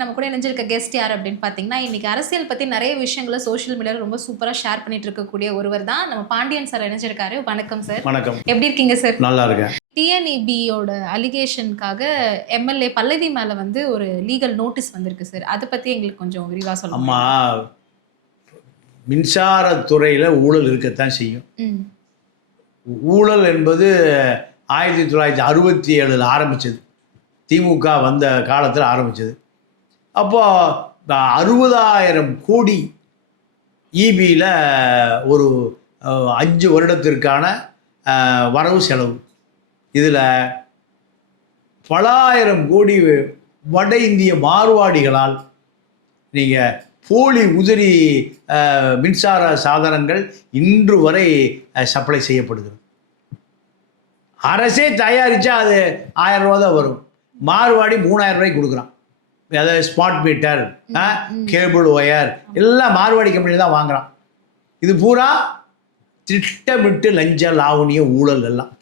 நம்ம கூட இணைஞ்சிருக்க கெஸ்ட் யார் அப்படின்னு பார்த்தீங்கன்னா, இன்னைக்கு அரசியல் பத்தி நிறைய விஷயங்கள சோஷியல் மீடியால ரொம்ப சூப்பரா ஷேர் பண்ணிட்டு இருக்கக்கூடிய ஒருவர் தான் நம்ம பாண்டியன் சார் இணைஞ்சிருக்காரு. வணக்கம் சார். வணக்கம். எப்படி இருக்கீங்க சார்? நல்லா இருக்கேன். டிஎன்இபியோட அலிகேஷனுக்காக எம்எல்ஏ பல்லவி மேல வந்து ஒரு லீகல் நோட்டீஸ் வந்திருக்கு சார். அத பத்தி எங்களுக்கு கொஞ்சம் விரிவா சொல்லுங்க. அம்மா, மின்சாரத்துறையில் ஊழல் இருக்கத்தான் செய்யும். ஊழல் என்பது 1967 ஆரம்பித்தது. திமுக வந்த காலத்தில் ஆரம்பித்தது. அப்போது 60,000 கோடி இபியில் ஒரு 5 வருடத்திற்கான வரவு செலவு. இதில் பல ஆயிரம் கோடி வட இந்திய மார்வாடிகளால் நீங்கள் போலி உதிரி மின்சார சாதனங்கள் இன்று வரை சப்ளை செய்யப்படுகிறது. அரசே தயாரித்தா அது 1000 ரூபா தான் வரும். மார்வாடி 3000 ரூபாய்க்கு கொடுக்குறான். அதாவது ஸ்மார்ட் மீட்டர், கேபிள் ஒயர் எல்லாம் மார்வாடி கம்பெனியில் தான் வாங்குறான். இது பூரா திட்டமிட்டு லஞ்ச லாவணிய ஊழல் எல்லாம்.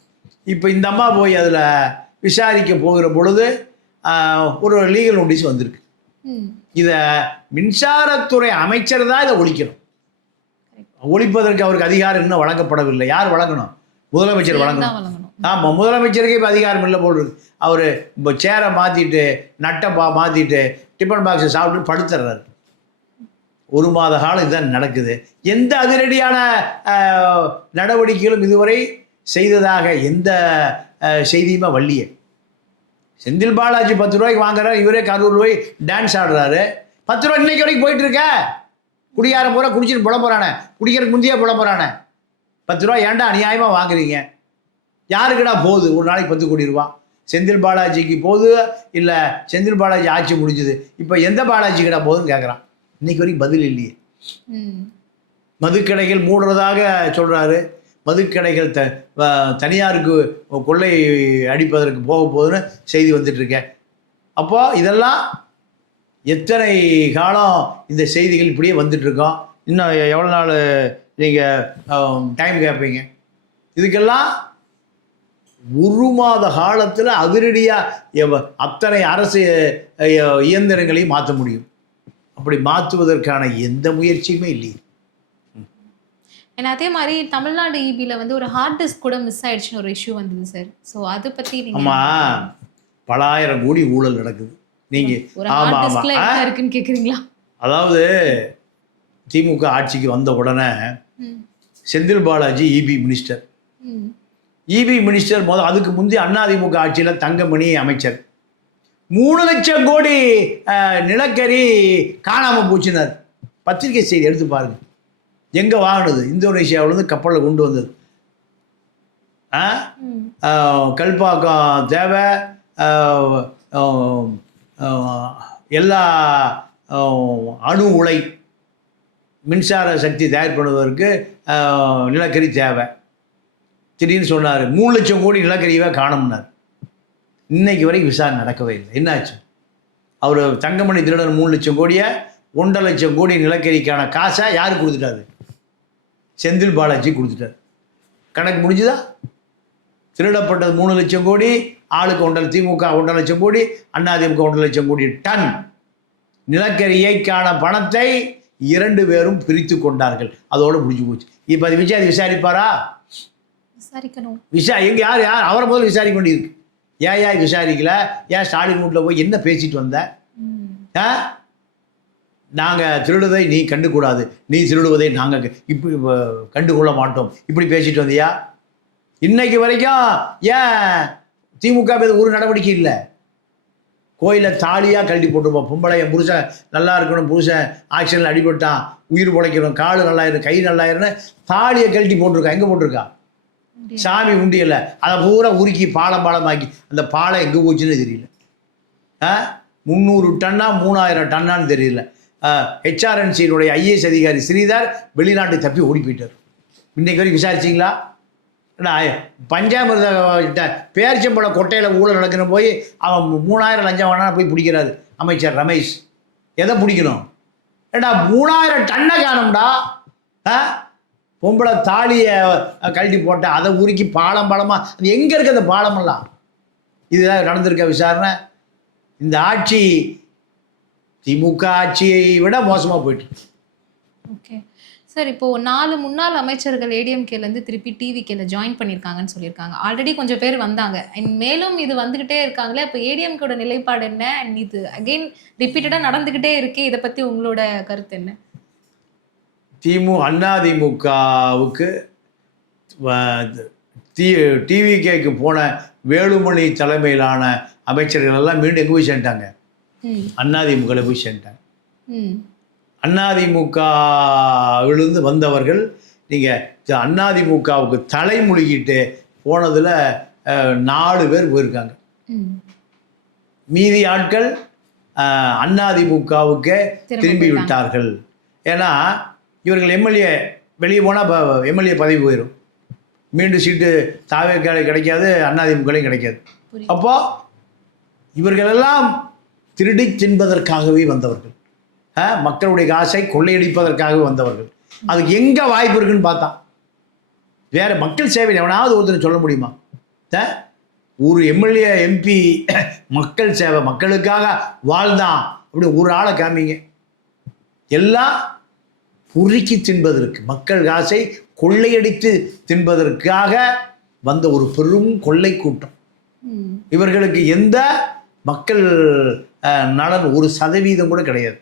இப்போ இந்த அம்மா போய் அதில் விசாரிக்க போகிற பொழுது ஒரு லீகல் நோட்டீஸ் வந்திருக்கு. இதை மின்சாரத்துறை அமைச்சர் தான் இதை ஒழிக்கணும். ஒழிப்பதற்கு அவருக்கு அதிகாரம் இன்னும் வழங்கப்படவில்லை. யார் வழங்கணும்? முதலமைச்சர் வழங்கணும். ஆமாம், முதலமைச்சருக்கே இப்போ அதிகாரம் இல்லை போல் இருக்கு. அவர் இப்போ சேரை மாற்றிட்டு நட்டை மாற்றிட்டு டிஃபன் பாக்ஸை சாப்பிட்டு படுத்துடுறாரு. 1 மாத காலம் இதுதான் நடக்குது. எந்த அதிரடியான நடவடிக்கைகளும் இதுவரை செய்ததாக எந்த செய்தியுமே வள்ளியே. செந்தில் பாலாஜி 10 ரூபாய்க்கு வாங்குறாரு, இவரே 100 ரூபாய் டான்ஸ் ஆடுறாரு. 10 ரூபாய் இன்னைக்கு வரைக்கும் போயிட்டு இருக்க. குடியாரம் பூரா குடிச்சிட்டு புல போகிறானே, குடிக்கிறதுக்கு முந்தைய புல போகிறானே. 10 ரூபா ஏன்டா அநியாயமாக வாங்குறீங்க? யாருக்குடா போகுது? ஒரு நாளைக்கு 10 கோடி ரூபா செந்தில் பாலாஜிக்கு போகுது, இல்லை செந்தில் பாலாஜி ஆட்சி முடிஞ்சுது, இப்போ எந்த பாலாஜிக்கிட்ட போகுதுன்னு கேட்குறான். இன்னைக்கு வரைக்கும் பதில் இல்லையே. மதுக்கடைகள் மூடுறதாக சொல்கிறாரு. மதுக்கடைகள் தனியாருக்கு கொள்ளை அடிப்பதற்கு போக போகுதுன்னு செய்தி வந்துட்டுருக்கேன். அப்போ இதெல்லாம் எத்தனை காலம் இந்த செய்திகள் இப்படியே வந்துட்டுருக்கோம்? இன்னும் எவ்வளோ நாள் நீங்கள் டைம் கேட்பீங்க? இதுக்கெல்லாம் 1 மாத காலத்தில் அதிரடியாக அத்தனை அரசு இயந்திரங்களையும் மாற்ற முடியும். அப்படி மாற்றுவதற்கான எந்த முயற்சியுமே இல்லையே. ஏன்னா அதே மாதிரி தமிழ்நாடு இபியில் வந்து ஒரு ஹார்ட் டிஸ்க் கூட மிஸ் ஆயிடுச்சுன்னு ஒரு இஷ்யூ வந்தது சார். ஸோ அதை பற்றி ஆமாம், பல ஆயிரம் கோடி ஊழல் நடக்குது. நீங்கள் ஆமாம் இருக்குன்னு கேட்குறீங்களா? அதாவது திமுக ஆட்சிக்கு வந்த உடனே Senthil Balaji EB minister. EB minister அதுக்கு முந்தைய அதிமுக ஆட்சியில் தங்கமணி அமைச்சர். 3 லட்சம் கோடி நிலக்கரி காணாமல் போச்சுனார். பத்திரிகை செய்தி எடுத்து பாருங்க. எங்கே வாங்கினது? இந்தோனேஷியாவிலேருந்து கப்பலில் கொண்டு வந்தது. கல்பாக்கம் தேவை, எல்லா அணு உலை மின்சார சக்தி தயார் பண்ணுவதற்கு நிலக்கரி தேவை. திடீர்னு சொன்னார் 3 லட்சம் கோடி நிலக்கரியவே காணும்னார். இன்னைக்கு வரைக்கும் விசாரணை நடக்கவே இல்லை. என்னாச்சு? அவர் தங்கமணி திருடன் 3 லட்சம் கோடியை 1.5 லட்சம் கோடி நிலக்கரிக்கான காசை யாருக்கு கொடுத்துட்டாரு? செந்தில் பாலாஜி கொடுத்துட்டார். கணக்கு முடிஞ்சுதா? திருடப்பட்டது 3 லட்சம் கோடி, ஆளுக்கு திமுக 1.5 லட்சம் கோடி, அதிமுக 1.5 லட்சம் கோடி டன் நிலக்கரியைக்கான பணத்தை 2 பேரும் பிரித்து கொண்டார்கள். அதோடு முடிஞ்சு போச்சு. இப்போ அது விசாரிப்பாரா? விசாரிக்கணும். எங்க யார் அவரை முதல்ல விசாரிக்க வேண்டியிருக்கு. ஏன் விசாரிக்கல? ஏன் ஸ்டாலின் வீட்டில் போய் என்ன பேசிட்டு வந்த? நாங்கள் திருடுவதை நீ கண்டுக்கூடாது, நீ திருடுவதை நாங்கள் இப்படி கண்டுகொள்ள மாட்டோம், இப்படி பேசிட்டு வந்தியா? இன்னைக்கு வரைக்கும் ஏன் திமுக மீது ஒரு நடவடிக்கை இல்லை? கோயிலில் தாலியாக கழட்டி போட்டுருப்போம். பொம்பளை என் புருஷன் நல்லா இருக்கணும், புருஷன் ஆக்சிடென்ட்ல அடிபட்டான், உயிர் பிழைக்கணும், காலு நல்லாயிரும், கை நல்லாயிருன்னு தாலியை கழட்டி போட்டிருக்கா. எங்கே போட்டிருக்கா? சாமி உண்டியல்ல. அதை பூரா உருக்கி பாலமாக்கி அந்த பாலம் எங்கே போச்சுன்னு தெரியல. 300 டன்னா 3000 டன்னான்னு தெரியல. ஹெச்ஆர்என்சியினுடைய ஐஏஎஸ் அதிகாரி ஸ்ரீதர் வெளிநாட்டு தப்பி ஓடி போயிட்டார். இன்னைக்கு வரைக்கும் விசாரிச்சிங்களா? பஞ்சாமிர்த பேர்ச்சம்பழ கொட்டையில் ஊழல் நடக்கிற போய் அவன் 3000 லஞ்சம் வேணா போய் பிடிக்கிறாரு அமைச்சர் ரமேஷ். எதை பிடிக்கணும்? ஏடா 3000 டன்னை காணும்டா. பொம்பளை தாலியை கழட்டி போட்ட அதை உருக்கி பாலமாக அது எங்கே இருக்குது அந்த பாலமெல்லாம்? இதுதான் நடந்திருக்க விசாரணை. இந்த ஆட்சி திமுக ஆட்சியை விட மோசமாக போயிட்டு. ஓகே சார், இப்போ 4 முன்னாள் அமைச்சர்கள் ஏடிஎம்கேலேருந்து திருப்பி டிவிகேல ஜாயின் பண்ணியிருக்காங்கன்னு சொல்லியிருக்காங்க. ஆல்ரெடி கொஞ்சம் பேர் வந்தாங்க. அண்ட் மேலும் இது வந்துகிட்டே இருக்காங்களே, அப்போ ஏடிஎம்கேட நிலைப்பாடு என்ன? அண்ட் இது அகெயின் ரிப்பீட்டடாக நடந்துகிட்டே இருக்கு. இதை பற்றி உங்களோட கருத்து என்ன? அதிமுகவுக்கு டிவிகேக்கு போன வேலுமணி தலைமையிலான அமைச்சர்கள் எல்லாம் மீண்டும் எங்கே போய் சேர்ந்துட்டாங்க? அதிமுகவில் போய் சேர்ந்துட்டாங்க. அதிமுகவிலிருந்து வந்தவர்கள் நீங்கள் அதிமுகவுக்கு தலைமொழிகிட்டு போனதில் 4 பேர் போயிருக்காங்க. மீதி ஆட்கள் அதிமுகவுக்கு திரும்பி விட்டார்கள். ஏன்னா இவர்கள் எம்எல்ஏ வெளியே போனால் எம்எல்ஏ பதவி போயிடும், மீண்டும் சீட்டு தாவே கிடைக்காது, அதிமுகலையும் கிடைக்காது. அப்போ இவர்களெல்லாம் திருடி தின்பதற்காகவே வந்தவர்கள், மக்களுடைய காசை கொள்ளையடிப்பதற்காகவே வந்தவர்கள். அதுக்கு எங்கே வாய்ப்பு இருக்குன்னு பார்த்தா வேற மக்கள் சேவை எவனாவது ஒருத்தர் சொல்ல முடியுமா? ஒரு எம்எல்ஏ எம்பி மக்கள் சேவை மக்களுக்காக வாழ்ந்தான் அப்படி ஒரு ஆளை காமிங்க. எல்லாம் பொறுக்கி தின்பதற்கு, மக்கள் காசை கொள்ளையடித்து தின்பதற்காக வந்த ஒரு பெரும் கொள்ளை கூட்டம். இவர்களுக்கு எந்த மக்கள் நலன் 1% கூட கிடையாது.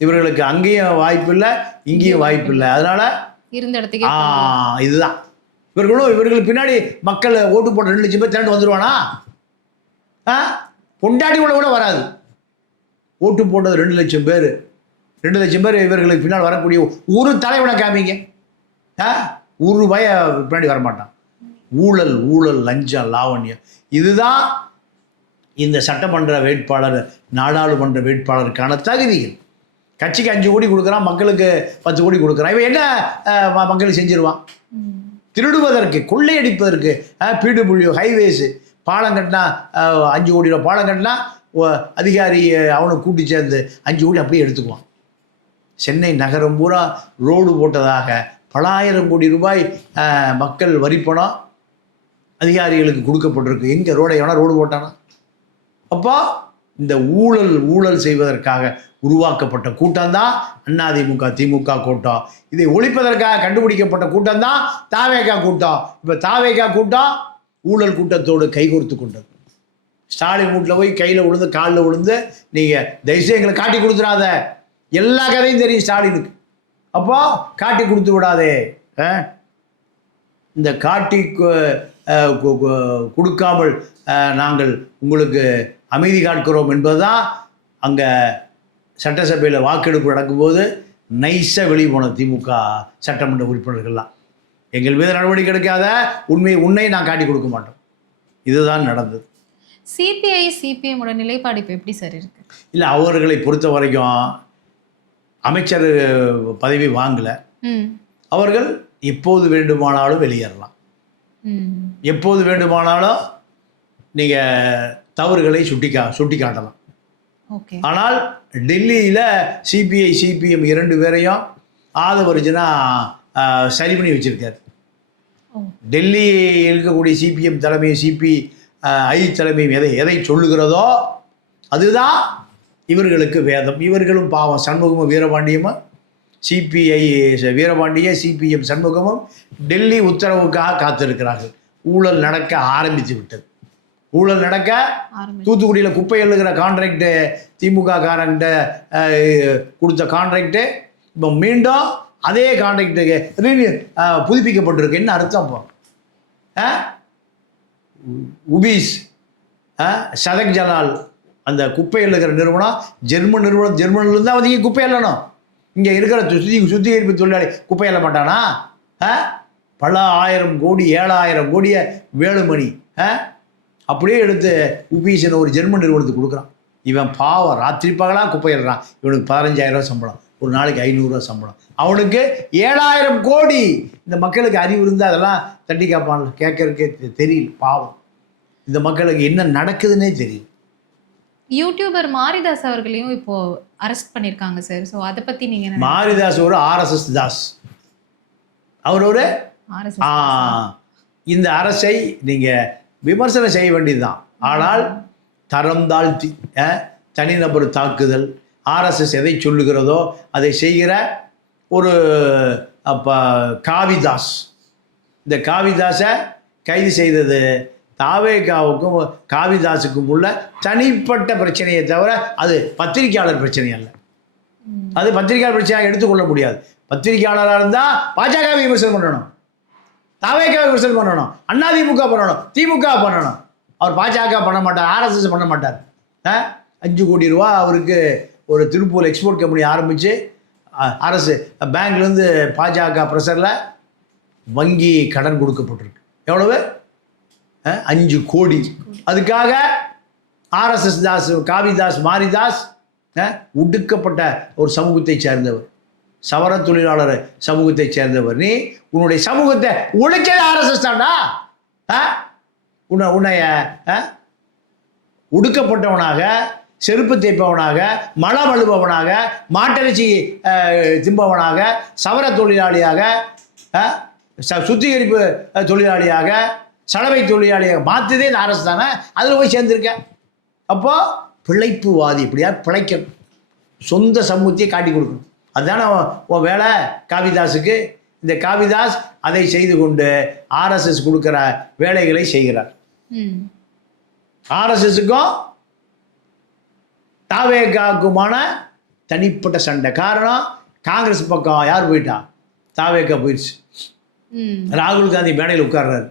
இவர்களுக்கு அங்கேயும் வாய்ப்பு இல்லை, இங்கேயும் வாய்ப்பு இல்லை. அதனால இருந்த இடத்துக்கு இதுதான் இவர்களுக்கு பின்னாடி மக்கள் ஓட்டு போட்ட 2 லட்சம் பேர் திரண்டு வந்துடுவானா? கொண்டாடி கூட வராது. ஓட்டு போட்டது 2 லட்சம் பேர், 2 லட்சம் பேர் இவர்களுக்கு பின்னால் வரக்கூடிய ஒரு தலைவனை காமிங்க. ஒரு பய பின்னாடி வரமாட்டான். ஊழல், லஞ்சம், லாவண்யம், இதுதான் இந்த சட்டமன்ற வேட்பாளர், நாடாளுமன்ற வேட்பாளருக்கான தகுதிகள். கட்சிக்கு 5 கோடி கொடுக்குறான், மக்களுக்கு 10 கோடி கொடுக்குறான். இவன் என்ன மக்களுக்கு செஞ்சிருவான்? திருடுவதற்கு, கொள்ளையடிப்பதற்கு, பிடபிள்யூ ஹைவேஸு பாலம் கட்டினா 5 கோடி ரூபா பாலம் கட்டினா அதிகாரி அவனை கூட்டி சேர்ந்து 5 கோடி அப்படியே எடுத்துக்குவான். சென்னை நகரம் பூரா ரோடு போட்டதாக பல ஆயிரம் கோடி ரூபாய் மக்கள் வரிப்பணம் அதிகாரிகளுக்கு கொடுக்கப்பட்டிருக்கு. எங்கே ரோடை எவனா ரோடு போட்டானா? அப்போ இந்த ஊழல் செய்வதற்காக உருவாக்கப்பட்ட கூட்டம்தான் அதிமுக திமுக கூட்டம். இதை ஒழிப்பதற்காக கண்டுபிடிக்கப்பட்ட கூட்டம் தான் தாவேகா கூட்டம். இப்போ தாவேகா கூட்டம் ஊழல் கூட்டத்தோடு கைகோர்த்து கொண்டது. ஸ்டாலின் வீட்டில் போய் கையில் விழுந்து காலில் விழுந்து நீங்கள் தயவுசெய்து எங்களை காட்டி கொடுத்துடாத, எல்லா கதையும் தெரியும் ஸ்டாலினுக்கு. அப்போ காட்டி கொடுத்து விடாதே. இந்த காட்டி கொடுக்காமல் நாங்கள் உங்களுக்கு அமைதி காட்கிறோம் என்பதுதான் அங்கே சட்டசபையில் வாக்கெடுப்பு நடக்கும்போது நைஸாக வெளியே போன திமுக சட்டமன்ற உறுப்பினர்கள்லாம் எங்கள் மீது நடவடிக்கை எடுக்காத உண்மை நான் காட்டி கொடுக்க மாட்டோம். இதுதான் நடந்தது. சிபிஐ சிபிஎம்மோட நிலைப்பாடு இப்போ எப்படி சார் இருக்கு? இல்லை, அவர்களை பொறுத்த வரைக்கும் அமைச்சர் பதவி வாங்கலை. அவர்கள் எப்போது வேண்டுமானாலும் வெளியேறலாம், எப்போது வேண்டுமானாலும் நீங்கள் தவறுகளை சுட்டி காட்டலாம். ஆனால் டெல்லியில் சிபிஐ சிபிஎம் 2 பேரையும் ஆதவர்ஜனா சரி பண்ணி வச்சிருக்காரு. டெல்லி இருக்கக்கூடிய சிபிஎம் தலைமையும் சிபிஐ தலைமையும் எதை சொல்லுகிறதோ அதுதான் இவர்களுக்கு வேதம். இவர்களும் பாவம் சண்முகமும் வீரபாண்டியமும், சிபிஐ வீரபாண்டிய சிபிஎம் சண்முகமும் டெல்லி உத்தரவுக்காக காத்திருக்கிறார்கள். ஊழல் நடக்க ஆரம்பித்து விட்டது. ஊழல் நடக்க தூத்துக்குடியில் குப்பை எழுதுகிற கான்ட்ராக்டு திமுக காரன்ட்ட கொடுத்த கான்ட்ராக்டு இப்போ மீண்டும் அதே கான்ட்ராக்டுக்கு புதுப்பிக்கப்பட்டிருக்கு. என்ன அர்த்தம்? போ உபீஸ் சதக் ஜலால் அந்த குப்பை எழுதுகிற நிறுவனம் ஜெர்மனிலிருந்து தான் வந்து குப்பை எல்லணும். இங்கே இருக்கிற சுத்திகரிப்பு தொழிலாளி குப்பை எல்ல மாட்டானா? பல 1000 கோடி 7000 கோடியை வேலுமணி அப்படியே எடுத்து உபீசன் ஒரு ஜெர்மன் நிறுவனத்துக்கு கொடுக்குறான். இவன் பாவம் ராத்திரி பகலாக குப்பை எழுறான். இவனுக்கு 15000 ரூபா சம்பளம், ஒரு நாளைக்கு 500 ரூபா சம்பளம், அவனுக்கு 7000 கோடி. இந்த மக்களுக்கு அறிவு இருந்தால் அதெல்லாம் தட்டி கேட்பான்ல, கேட்கறதுக்கே தெரியல. பாவம், இந்த மக்களுக்கு என்ன நடக்குதுன்னே தெரியல. யூடியூபர் மாரிதாஸ் அவர்களையும் இப்போ அரெஸ்ட் பண்ணியிருக்காங்க சார். ஸோ அதை பற்றி நீங்கள்? மாரிதாஸ் ஒரு ஆர்எஸ்எஸ் தாஸ், அவர் ஒரு இந்த அரசை நீங்கள் விமர்சனம் செய்ய வேண்டியதுதான். ஆனால் தரம் தாழ்த்தி தனிநபர் தாக்குதல், ஆர்எஸ்எஸ் எதை சொல்லுகிறதோ அதை செய்கிற ஒரு அப்போ காவிதாஸ். இந்த காவிதாஸை கைது செய்தது தாவேகாவுக்கும் காவிதாஸுக்கும் உள்ள தனிப்பட்ட பிரச்சனையை தவிர அது பத்திரிகையாளர் பிரச்சனை அல்ல. அது பத்திரிகையாளர் பிரச்சனையாக எடுத்துக்கொள்ள முடியாது. பத்திரிகையாளராக இருந்தால் பாஜகவை விமர்சனம் பண்ணணும், தாவேகாவை விமர்சனம் பண்ணணும், அதிமுக பண்ணணும், திமுக பண்ணணும். அவர் பாஜக பண்ண மாட்டார், ஆர்எஸ்எஸ் பண்ண மாட்டார். 5 கோடி ரூபா அவருக்கு ஒரு திருப்பூர் எக்ஸ்போர்ட் கம்பெனி ஆரம்பித்து அரசு பேங்க்லேருந்து பாஜக ப்ரெஷரில் வங்கி கடன் கொடுக்கப்பட்டிருக்கு. எவ்வளவு? 5 கோடி. அதுக்காக ஆர்எஸ்எஸ் தாஸ், காவிதாஸ், மாரிதாஸ் ஒடுக்கப்பட்ட ஒரு சமூகத்தை சேர்ந்தவர், சவர தொழிலாளர் சமூகத்தை சேர்ந்தவர். நீ உன்னுடைய சமூகத்தை ஒழிச்சது ஆர்எஸ்எஸ் தான்டா. உன்னைய ஒடுக்கப்பட்டவனாக, செருப்பு தைப்பவனாக, மலம் அழுபவனாக, மாட்டிறைச்சி திம்பவனாக, சவர தொழிலாளியாக, சுத்திகரிப்பு தொழிலாளியாக, சலவை தொழிலாளியாக மாற்றுதே இந்த அரசு தானே. அதில் போய் சேர்ந்துருக்க. அப்போ பிழைப்புவாதி, இப்படியா பிழைக்கணும், சொந்த சமூகத்தையே காட்டி கொடுக்கணும். அதுதானே உன் வேலை காவிதாஸுக்கு. இந்த காவிதாஸ் அதை செய்து கொண்டு ஆர்எஸ்எஸ் கொடுக்குற வேலைகளை செய்கிறார். ஆர்எஸ்எஸுக்கும் தாவேகாவுக்குமான தனிப்பட்ட சண்டை. காரணம், காங்கிரஸ் பக்கம் யார் போயிட்டா? தாவேகா போயிடுச்சு. ராகுல் காந்தி மேடையில் உட்கார்றாரு.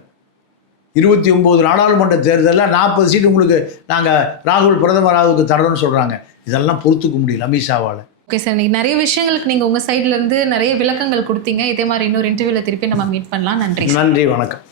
29 நாடாளுமன்ற தேர்தலில் 40 சீட்டு உங்களுக்கு நாங்கள் ராகுல் பிரதமராவுக்கு தரணும்னு சொல்கிறாங்க. இதெல்லாம் பொறுத்துக்க முடியல அமித்ஷாவால். ஓகே சார், இன்னைக்கு நிறைய விஷயங்களுக்கு நீங்கள் உங்கள் சைட்லேருந்து நிறைய விளக்கங்கள் கொடுத்தீங்க. இதே மாதிரி இன்னொரு இன்டர்வியூவில் திருப்பி நம்ம மீட் பண்ணலாம். நன்றி. நன்றி, வணக்கம்.